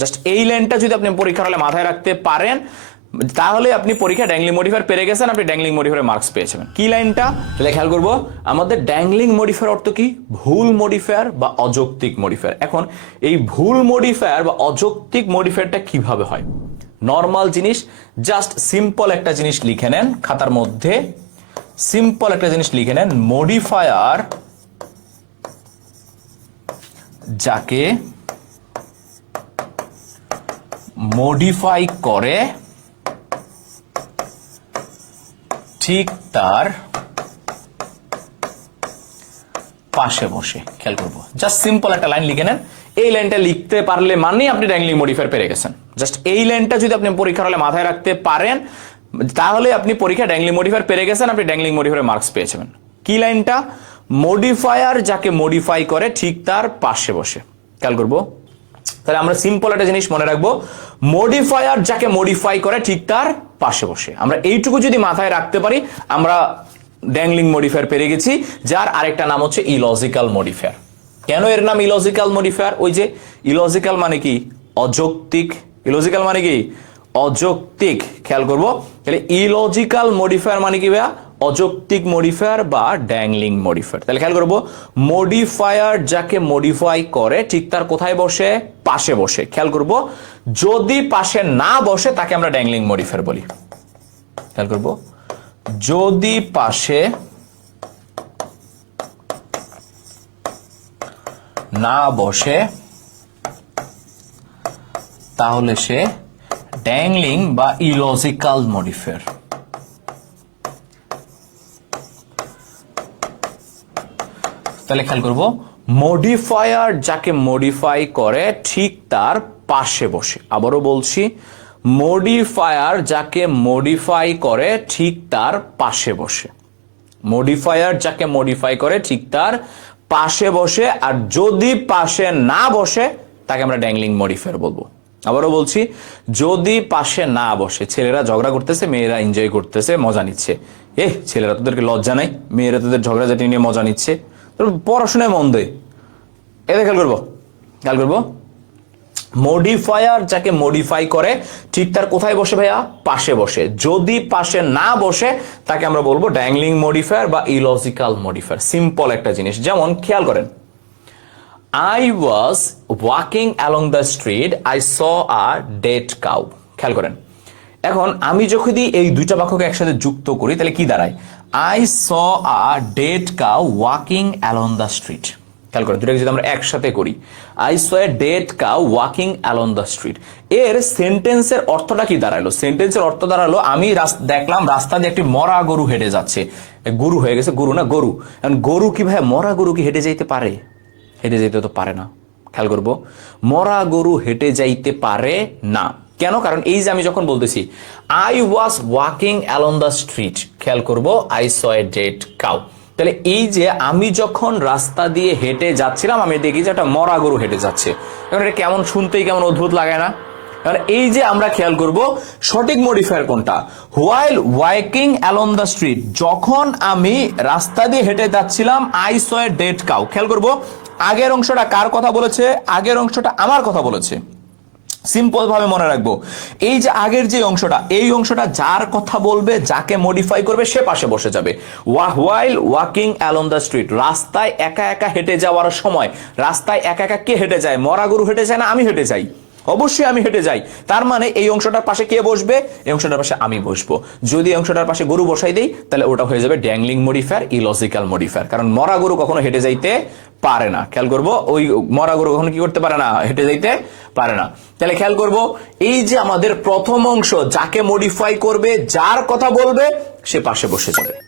Just এই লাইনটা যদি আপনি পরীক্ষার হলে মাথায় রাখতে পারেন, তাহলে আপনি পরীক্ষা ড্যাংলিং মডিফায়ার পেরে গেছেন, আপনি ড্যাংলিং মডিফায়ার মার্কস পেয়ে যাবেন। কি লাইনটা তাহলে খেয়াল করব, আমাদের ড্যাংলিং মডিফায়ার অর্থ কি? ভুল মডিফায়ার বা অযৌক্তিক মডিফায়ার এখন, এই ভুল মডিফায়ার বা অযৌক্তিক মডিফায়ারটা কীভাবে হয়? নর্মাল জিনিস জাস্ট সিম্পল একটা জিনিস লিখে নেন খাতার মধ্যে। সিম্পল একটা জিনিস লিখে নেন মডিফায়ার যাকে মডিফাই করে ঠিক তার পাশে বসে, খেয়াল করব। জাস্ট সিম্পল একটা লাইন লিখে নেন। এই লাইনটা লিখতে পারলে মানেই আপনি ড্যাংলিং মডিফায়ার পেরে গেছেন। জাস্ট এই লাইনটা যদি আপনি পরীক্ষার হলে মাথায় রাখতে পারেন, তাহলে আপনি পরীক্ষা ড্যাংলিং মডিফায়ার পেরে গেছেন, আপনি ড্যাংলিং মডিফায়ার মার্কস পেয়ে যাবেন। কি লাইনটা মডিফায়ার যাকে মডিফাই করে ঠিক তার পাশে বসে। খেয়াল করব। তাহলে আমরা সিম্পল একটা জিনিস মনে রাখব। মডিফায়ার যাকে মডিফাই করে ঠিক তার পাশে বসে। আমরা এইটুকু যদি মাথায় রাখতে পারি, আমরা ড্যাংলিং মডিফায়ার পেরে গেছি, যার আরেকটা নাম হচ্ছে ইলজিক্যাল মডিফায়ার কেন এর নাম ইলজিক্যাল মডিফায়ার ওই যে ইলজিক্যাল মানে কি? অযৌক্তিক। ইলজিক্যাল মানে কি? অযৌক্তিক। খেয়াল করব। তাহলে ইলজিক্যাল মডিফায়ার মানে কি ভাইয়া? অযৌক্তিক মডিফায়ার বা ড্যাংলিং মডিফায়ার। তাহলে খেয়াল করব, মডিফায়ার যাকে মডিফাই করে, ঠিক তার কোথায় বসে? পাশে বসে। খেয়াল করব, যদি পাশে না বসে, তাকে আমরা ড্যাংলিং মডিফায়ার বলি। খেয়াল করব, যদি পাশে না বসে, তাহলে সে ড্যাংলিং বা ইলজিক্যাল মডিফায়ার। তাহলে খেয়াল করব। মডিফায়ার যাকে মডিফাই করে, ঠিক তার পাশে বসে। আবারও বলছি, মডিফায়ার যাকে মডিফাই করে, ঠিক তার পাশে বসে। মডিফায়ার যাকে মডিফাই করে, ঠিক তার পাশে বসে। আর যদি পাশে না বসে, তাকে আমরা ড্যাংলিং মডিফায়ার বলব। আবারও বলছি, যদি পাশে না বসে, ছেলেরা ঝগড়া করতেছে, মেয়েরা এনজয় করতেছে, মজা নিচ্ছে। এ ছেলেরা তোদেরকে লজ্জা নাই, মেয়েরা তোদের ঝগড়াঝাটি নিয়ে মজা নিচ্ছে। পড়াশোনায় মন দেয়। এটা খেয়াল করব। খেয়াল করব। মডিফায়ার যাকে মডিফাই করে, ঠিক তার কোথায় বসে ভাইয়া? পাশে বসে। যদি পাশে না বসে, তাকে আমরা বলব ড্যাংলিং মডিফায়ার বা ইলজিক্যাল মডিফায়ার সিম্পল একটা জিনিস। যেমন, খেয়াল করেন। I was walking along the street I saw a dead cow খেয়াল করেন। এখন আমি যখন এই দুইটা বাক্যকে একসাথে যুক্ত করি, তাহলে কি দাঁড়ায়? I saw a dead cow walking along the street খেয়াল করেন দুটাকে যদি আমরা একসাথে করি I saw a dead cow walking along the street এর সেন্টেন্সের অর্থটা কি দাঁড়াল? সেন্টেন্সের অর্থ দাঁড়াল, আমি দেখলাম রাস্তা দিয়ে একটি মরা গরু হেঁটে যাচ্ছে। গরু হয়ে গেছে, গরু না গরু। এখন গরু কি ভাই, মরা গরু কি হেঁটে যাইতে পারে? হেঁটে যাইতে তো পারে না। খেয়াল করব, মরা গরু হেঁটে যাইতে পারে না। কেন? কারণ এই যে আমি যখন বলতেছি I was walking along the street খেয়াল করব I saw a dead cow তাহলে এই যে আমি যখন রাস্তা দিয়ে হেঁটে যাচ্ছিলাম, আমি দেখি যে একটা মরা গরু হেঁটে যাচ্ছে। এখন এটা কেমন শুনতেই কেমন অদ্ভুত লাগে না? এবার এই যে আমরা খেয়াল করব, সঠিক মডিফায়ার কোনটা? While walking along the street যখন আমি রাস্তা দিয়ে হেঁটে যাচ্ছিলাম I saw a dead cow খেয়াল করব, আগের অংশটা কার কথা বলেছে? আগের অংশটা আমার কথা বলেছে। সিম্পল ভাবে মনে রাখব। এই যে আগের যে অংশটা, এই অংশটা যার কথা বলবে, যাকে মডিফাই করবে, সে পাশে বসে যাবে। While walking along the street রাস্তায় একা একা হেঁটে যাওয়ার সময়, রাস্তায় একা একা কে হেঁটে যায়? মরা গরু হেঁটে যায় না আমি হেঁটে যাই? অবশ্যই আমি হেঁটে যাই। তার মানে এই অংশটার পাশে কে বসবে? এই অংশটার পাশে আমি বসবো। যদি অংশটার পাশে গরু বসাই দেই, তাহলে ওটা হয়ে যাবে ড্যাংলিং মডিফায়ার ইলজিক্যাল মডিফায়ার কারণ মরা গরু কখনো হেঁটে যাইতে পারে না। খেয়াল করব, ওই মরা গরু কখনো কি করতে পারে না? হেঁটে যাইতে পারে না। তাহলে খেয়াল করব, এই যে আমাদের প্রথম অংশ, যাকে মডিফাই করবে, যার কথা বলবে, সে পাশে বসে যাবে।